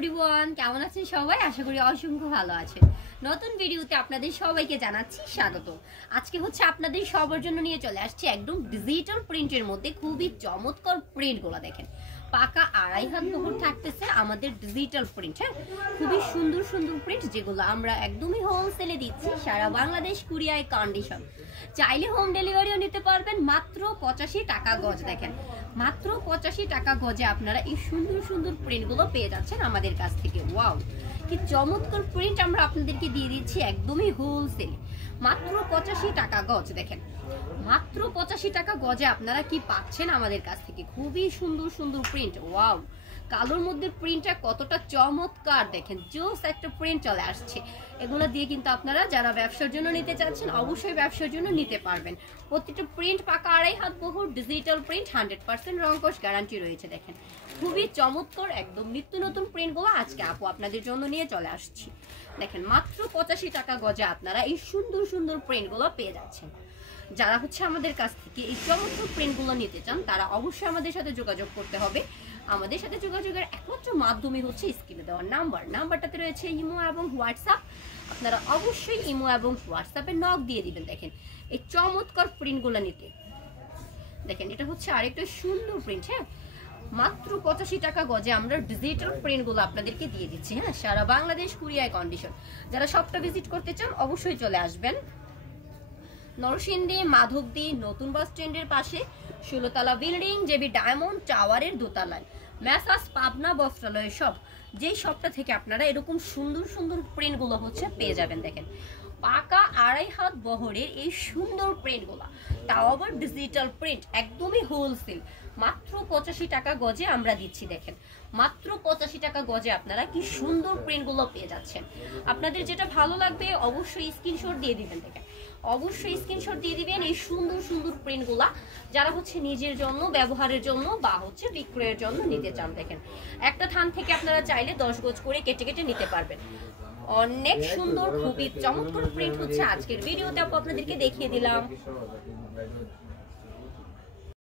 Everyone, কেমন আছেন সবাই? আশা করি অসংখ্য ভালো আছেন। নতুন ভিডিওতে আপনাদের সবাইকে জানাচ্ছি স্বাগত। আজকে হচ্ছে আপনাদের সবার জন্য নিয়ে চলে আসছি একদম ডিজিটাল প্রিন্টের মধ্যে খুবই চমৎকার প্রিন্টগুলো। দেখেন, পাকা 2.5 হাত বহর থাকতেছে আমাদের ডিজিটাল প্রিন্ট। হ্যাঁ, খুবই সুন্দর সুন্দর প্রিন্ট যেগুলো আমরা একদমই হোলসেলে দিচ্ছি সারা বাংলাদেশ কুরিয়ার কন্ডিশন। চাইলে হোম ডেলিভারিও নিতে পারবেন মাত্র 85 টাকা গজ। দেখেন, মাত্র 85 টাকা গজে আপনারা এই সুন্দর সুন্দর প্রিন্টগুলো পেয়ে যাচ্ছেন আমাদের কাছ থেকে। ওয়াও, কি চমৎকার প্রিন্ট আমরা আপনাদেরকে দিয়ে দিচ্ছি একদমই হোলসেল, মাত্র 85 টাকা গজ। দেখেন, মাত্র 85 টাকা গজে আপনারা কি পাচ্ছেন আমাদের কাছ থেকে খুবই সুন্দর সুন্দর প্রিন্ট। ওয়াও, কালোর মধ্যে প্রিন্টটা কতটা চমৎকার, দেখেন জোস একটা প্রিন্ট চলে আসছে। এগুলো দিয়ে কিন্তু আপনারা যারা ব্যবসার জন্য নিতে চাচ্ছেন অবশ্যই ব্যবসার জন্য নিতে পারবেন। প্রত্যেকটা প্রিন্ট পাকা 2.5 হাত বহর ডিজিটাল প্রিন্ট, 100% রংকশ গ্যারান্টি রয়েছে। দেখেন, খুবই চমৎকার একদম নিত্য নতুন প্রিন্টগুলো আজকে আপু আপনাদের জন্য নিয়ে চলে আসছি। দেখেন, মাত্র 85 টাকা গজে আপনারা এই সুন্দর সুন্দর প্রিন্টগুলো পেয়ে যাচ্ছেন। যারা হচ্ছে আমাদের কাছ থেকে এই চমৎকার প্রিন্টগুলো নিতে চান তারা অবশ্যই আমাদের সাথে যোগাযোগ করতে হবে। আমাদের সাথে যোগাযোগের একমাত্র মাধ্যমই হচ্ছে স্ক্রিনে দেওয়ার নাম্বারটাতে রয়েছে ইমো এবং হোয়াটসঅ্যাপ। আপনারা অবশ্যই ইমো এবং হোয়াটসঅ্যাপে নক দিয়ে দিবেন। দেখেন, এই চমৎকার প্রিন্টগুলো নিতে। দেখেন, এটা হচ্ছে আরেকটা সুন্দর প্রিন্ট। হ্যাঁ, মাত্র 85 টাকা গজে আমরা ডিজিটাল প্রিন্টগুলো আপনাদেরকে দিয়ে দিচ্ছি। হ্যাঁ, সারা বাংলাদেশ কুরিয়ার কন্ডিশন। যারা শপটা ভিজিট করতে চান অবশ্যই চলে আসবেন নরসিংদী মাধবদী নতুন বাস স্ট্যান্ডের পাশে 16 তলা বিল্ডিং, জেবি ডায়মন্ড টাওয়ারের দোতলায় মেসাস পাবনা বস্ত্রালয় শপ। যেই শপটা থেকে আপনারা এরকম সুন্দর সুন্দর প্রিন্টগুলো হচ্ছে পেয়ে যাবেন। দেখেন, পাকা 2.5 হাত বহরের এই সুন্দর প্রিন্টগুলো, তাও আবার ডিজিটাল প্রিন্ট, একদমই হোলসেল, মাত্র 85 টাকা গজে আমরা দিচ্ছি। দেখেন, মাত্র 85 টাকা গজে আপনারা কি সুন্দর প্রিন্টগুলো পেয়ে যাচ্ছেন। আপনাদের যেটা ভালো লাগবে অবশ্যই স্ক্রিনশট দিয়ে দিবেন। দেখেন, অবশ্যই স্ক্রিনশট দিয়ে দিবেন এই সুন্দর সুন্দর প্রিন্টগুলা যারা হচ্ছে নিজের জন্য ব্যবহারের জন্য বা হচ্ছে বিক্রয়ের জন্য নিতে চান। দেখেন, একটা থান থেকে আপনারা চাইলে 10 গজ করে কেটে কেটে নিতে পারবেন। অনেক সুন্দর খুবই চমৎকার প্রিন্ট হচ্ছে আজকের ভিডিওতে আপনাদেরকে দেখিয়ে দিলাম।